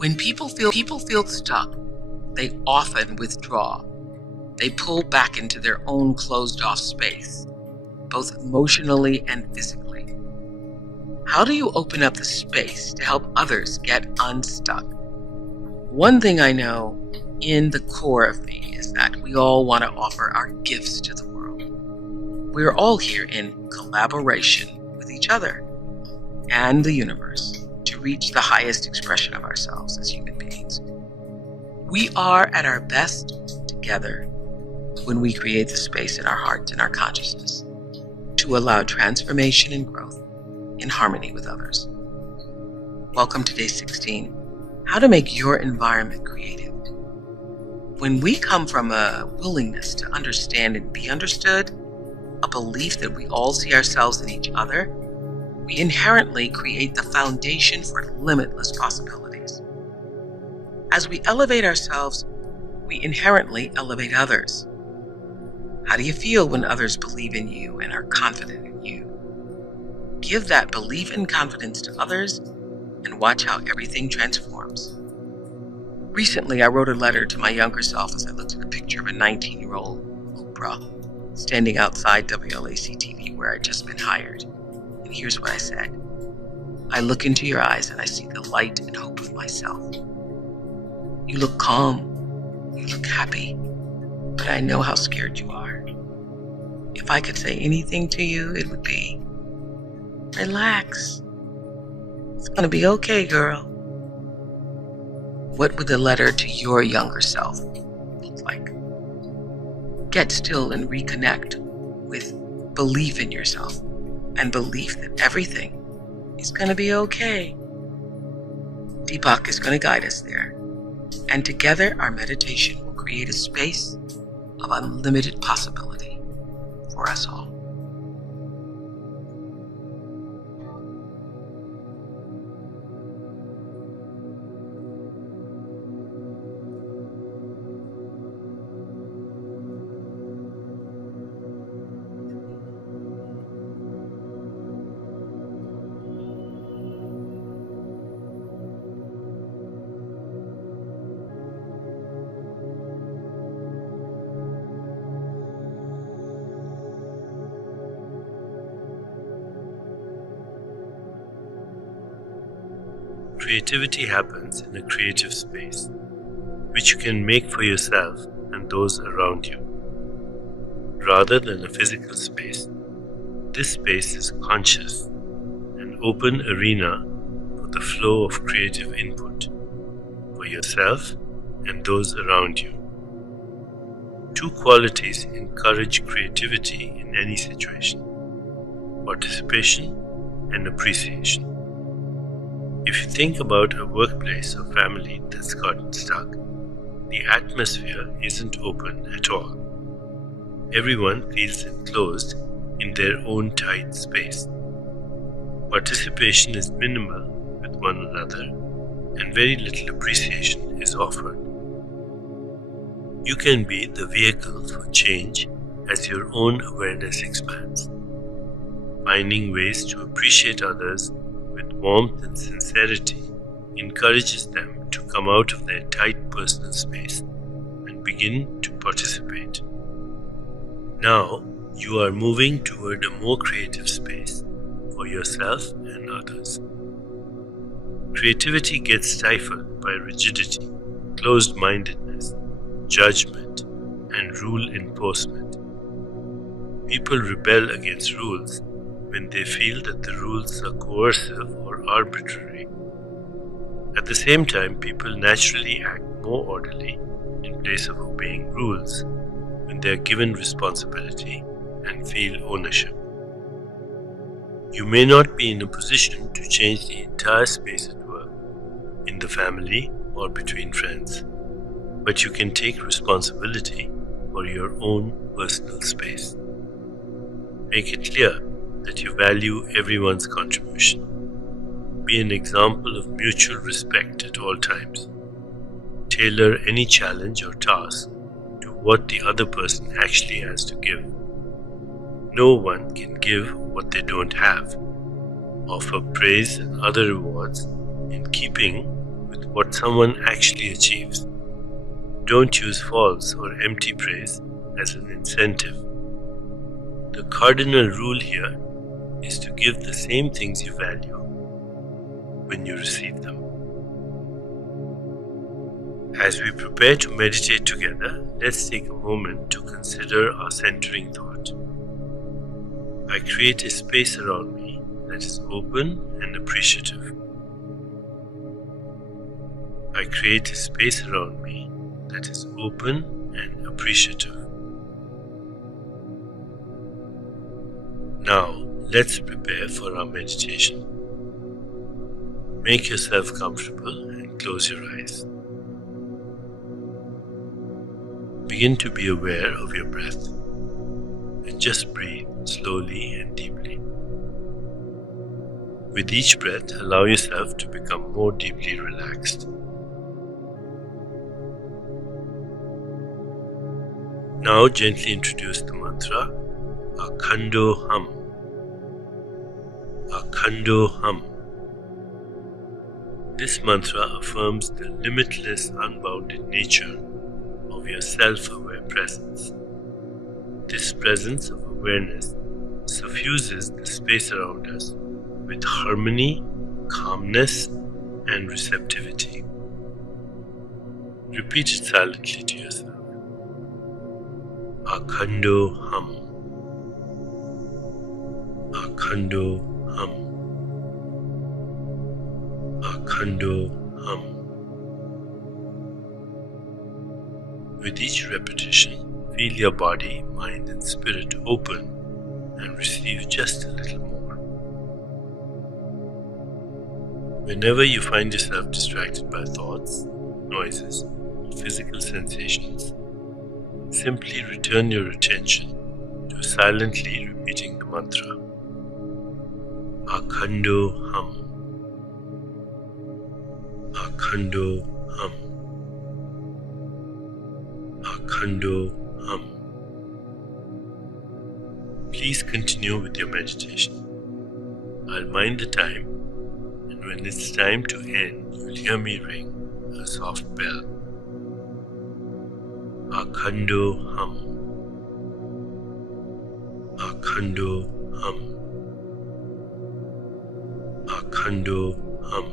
When people feel stuck, they often withdraw. They pull back into their own closed-off space, both emotionally and physically. How do you open up the space to help others get unstuck? One thing I know in the core of me is that we all want to offer our gifts to the world. We're all here in collaboration with each other and the universe to reach the highest expression of ourselves as human beings. We are at our best together when we create the space in our hearts and our consciousness to allow transformation and growth in harmony with others. Welcome to Day 16, How to Make Your Environment Creative. When we come from a willingness to understand and be understood, a belief that we all see ourselves in each other, we inherently create the foundation for limitless possibilities. As we elevate ourselves, we inherently elevate others. How do you feel when others believe in you and are confident in you? Give that belief and confidence to others and watch how everything transforms. Recently, I wrote a letter to my younger self as I looked at a picture of a 19-year-old Oprah standing outside WLAC-TV where I'd just been hired. And here's what I said. I look into your eyes and I see the light and hope of myself. You look calm. You look happy. But I know how scared you are. If I could say anything to you, it would be, relax. It's going to be okay, girl. What would the letter to your younger self look like? Get still and reconnect with belief in yourself and belief that everything is going to be okay. Deepak is going to guide us there. And together, our meditation will create a space of unlimited possibility for us all. Creativity happens in a creative space, which you can make for yourself and those around you. Rather than a physical space, this space is conscious, an open arena for the flow of creative input for yourself and those around you. Two qualities encourage creativity in any situation: participation and appreciation. If you think about a workplace or family that's gotten stuck, the atmosphere isn't open at all. Everyone feels enclosed in their own tight space. Participation is minimal with one another, and very little appreciation is offered. You can be the vehicle for change as your own awareness expands. Finding ways to appreciate others with warmth and sincerity encourages them to come out of their tight personal space and begin to participate. Now you are moving toward a more creative space for yourself and others. Creativity gets stifled by rigidity, closed-mindedness, judgment, and rule enforcement. People rebel against rules when they feel that the rules are coercive or arbitrary. At the same time, people naturally act more orderly in place of obeying rules when they are given responsibility and feel ownership. You may not be in a position to change the entire space at work, in the family, or between friends, but you can take responsibility for your own personal space. Make it clear that you value everyone's contribution. Be an example of mutual respect at all times. Tailor any challenge or task to what the other person actually has to give. No one can give what they don't have. Offer praise and other rewards in keeping with what someone actually achieves. Don't use false or empty praise as an incentive. The cardinal rule here is to give the same things you value when you receive them. As we prepare to meditate together, let's take a moment to consider our centering thought. I create a space around me that is open and appreciative. I create a space around me that is open and appreciative. Now, let's prepare for our meditation. Make yourself comfortable and close your eyes. Begin to be aware of your breath and just breathe slowly and deeply. With each breath, allow yourself to become more deeply relaxed. Now gently introduce the mantra Akhando Hum. Akhando Hum. This mantra affirms the limitless, unbounded nature of your self-aware presence. This presence of awareness suffuses the space around us with harmony, calmness, and receptivity. Repeat it silently to yourself. Akhando Hum. Akhando Hum. Akhando Hum. With each repetition, feel your body, mind, and spirit open and receive just a little more. Whenever you find yourself distracted by thoughts, noises, or physical sensations, simply return your attention to silently repeating the mantra Akhando Hum. Akhando Hum. Akhando Hum. Please continue with your meditation. I'll mind the time, and when it's time to end, you'll hear me ring a soft bell. Akhando Hum. Akhando Hum. Akhando Hum.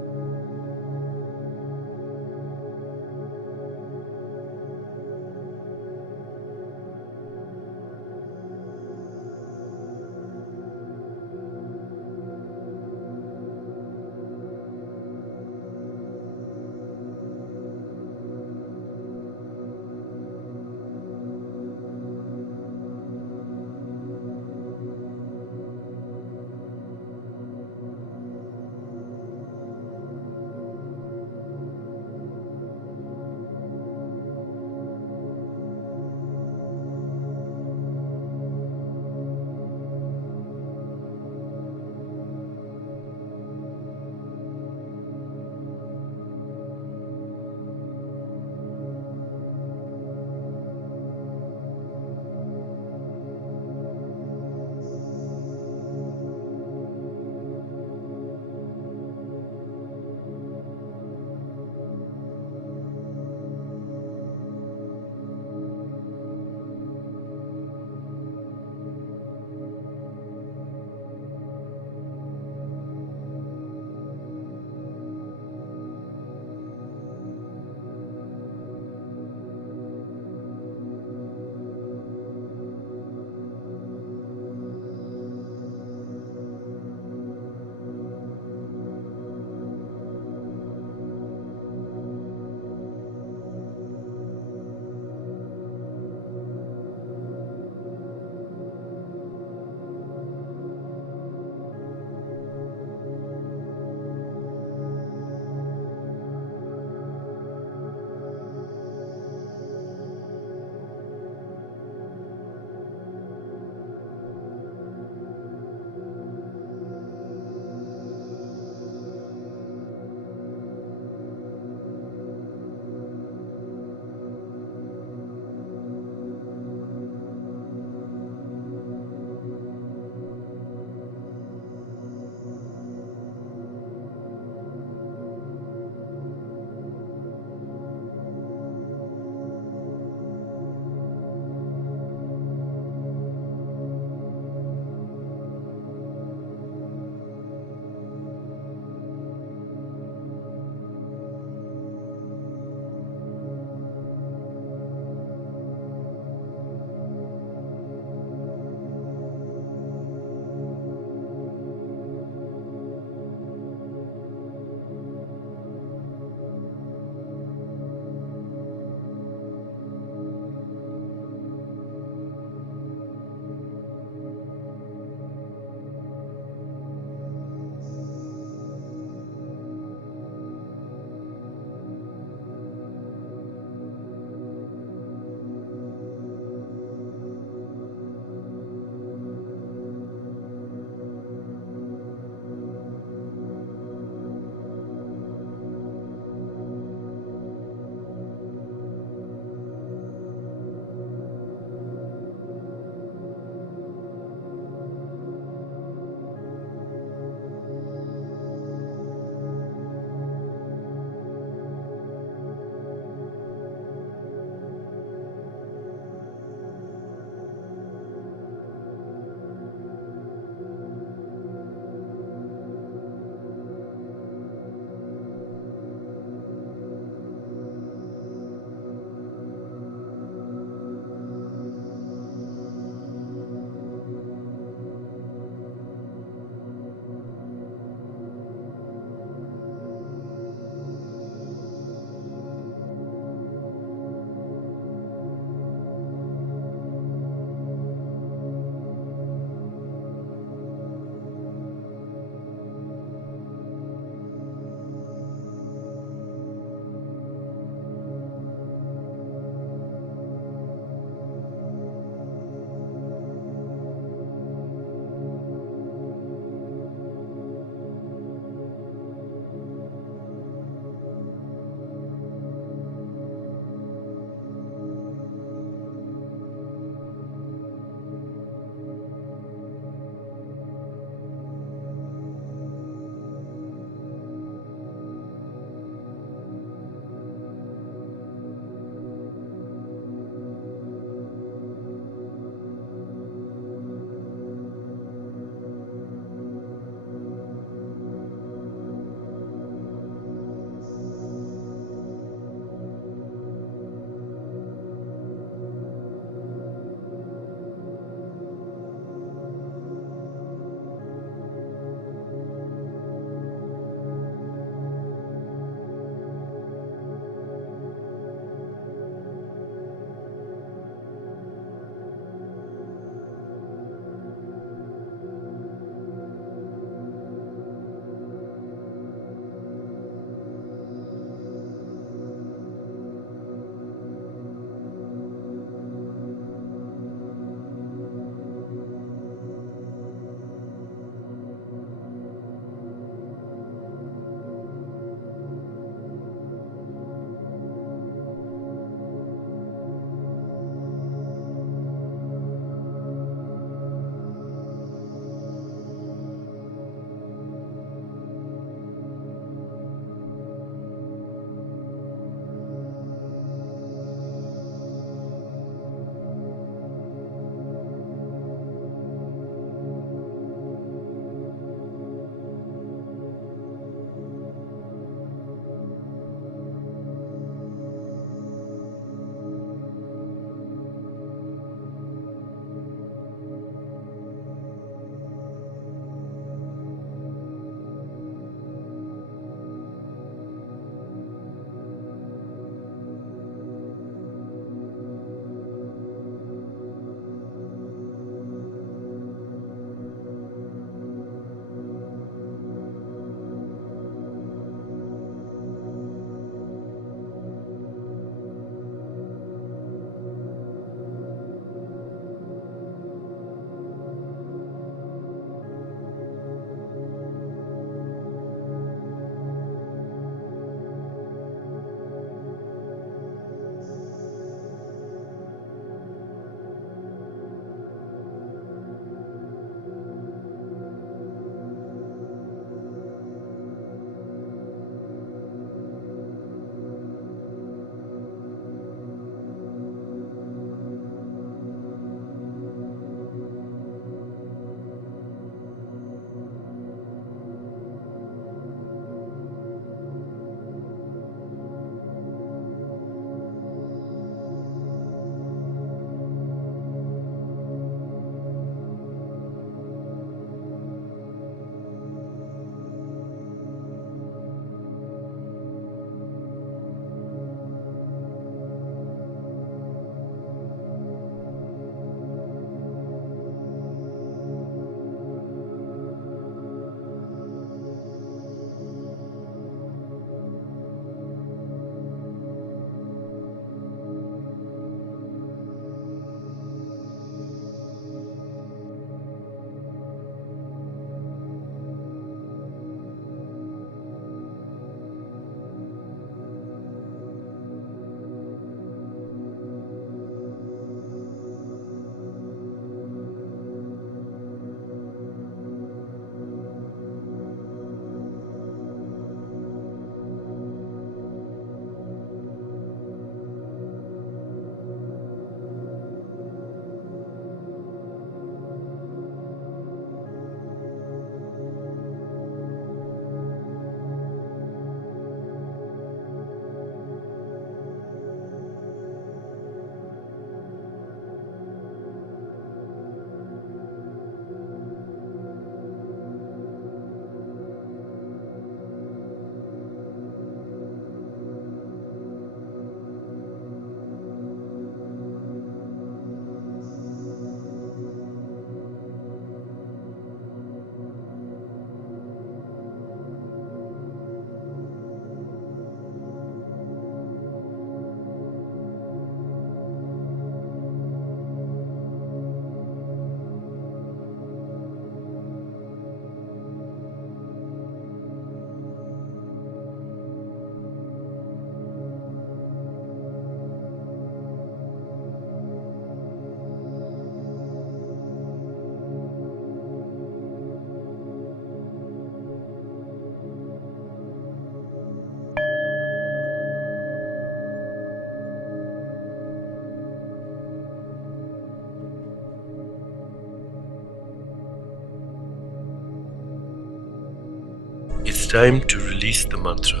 time to release the mantra.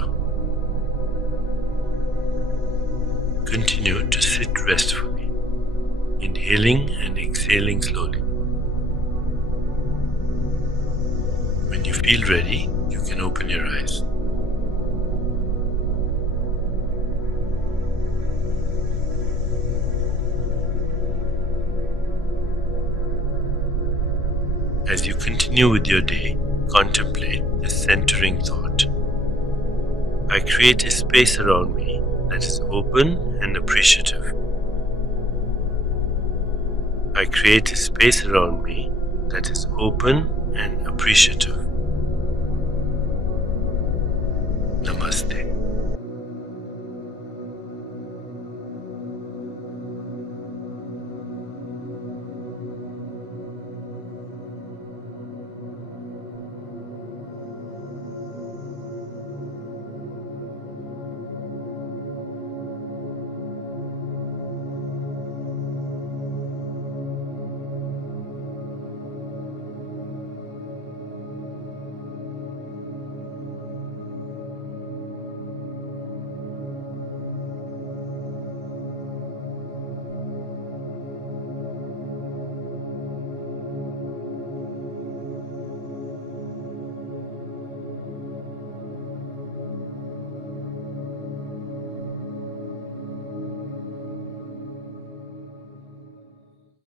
Continue to sit restfully, inhaling and exhaling slowly. When you feel ready, you can open your eyes. As you continue with your day, contemplate this centering thought. I create a space around me that is open and appreciative. I create a space around me that is open and appreciative. Namaste.